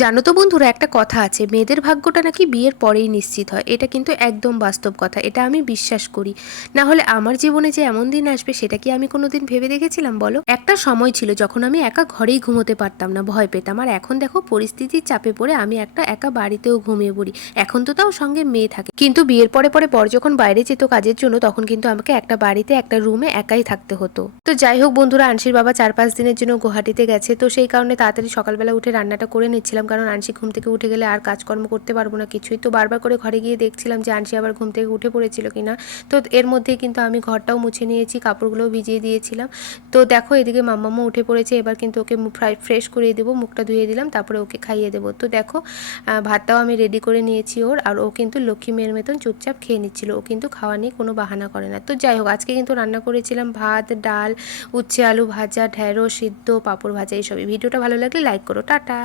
জানো তো বন্ধুরা, একটা কথা আছে, মেয়েদের ভাগ্যটা নাকি বিয়ের পরেই নিশ্চিত হয়। এটা কিন্তু একদম বাস্তব কথা, এটা আমি বিশ্বাস করি। না হলে আমার জীবনে যে এমন দিন আসবে সেটা কি আমি কোনোদিন ভেবে দেখেছিলাম বলো? একটা সময় ছিল যখন আমি একা ঘরেই ঘুমোতে পারতাম না, ভয় পেতাম। আর এখন দেখো, পরিস্থিতির চাপে পড়ে আমি একটা একা বাড়িতেও ঘুমিয়ে পড়ি। এখন তো তাও সঙ্গে মেয়ে থাকে, কিন্তু বিয়ের পরে পরে বর যখন বাইরে যেত কাজের জন্য, তখন কিন্তু আমাকে একটা বাড়িতে একটা রুমে একাই থাকতে হতো। তো যাই হোক বন্ধুরা, আনসির বাবা 4-5 দিনের জন্য গুয়াহাটিতে গেছে, তো সেই কারণে তাড়াতাড়ি সকালবেলা উঠে রান্নাটা করে নিচ্ছিলাম, কারণ আনসি ঘুম থেকে উঠে গেলে আর কাজকর্ম করতে পারবো না কিছুই। তো বারবার করে ঘরে গিয়ে দেখছিলাম যে আনসি আবার ঘুম থেকে উঠে পড়েছিল কিনা। তো এর মধ্যেই কিন্তু আমি ঘরটাও মুছে নিয়েছি, কাপড়গুলোও ভিজিয়ে দিয়েছিলাম। তো দেখো, এদিকে মাম্মামও উঠে পড়েছে, এবার কিন্তু ওকে ফ্রেশ করিয়ে দেবো, মুখটা ধুয়ে দিলাম, তারপরে ওকে খাইয়ে দেবো। তো দেখো, ভাতটাও আমি রেডি করে নিয়েছি ওর, আর ও কিন্তু লক্ষ্মী মেয়ের মতন চুপচাপ খেয়ে নিচ্ছিল। ও কিন্তু খাওয়া নিয়ে কোনো বাহানা করে না। তো যাই হোক, আজকে কিন্তু রান্না করেছিলাম ভাত, ডাল, উচ্ছে আলু ভাজা, ঢেঁড়স সিদ্ধ, পাঁপড় ভাজা, এইসবই। ভিডিওটা ভালো লাগলে লাইক করো। টাটা।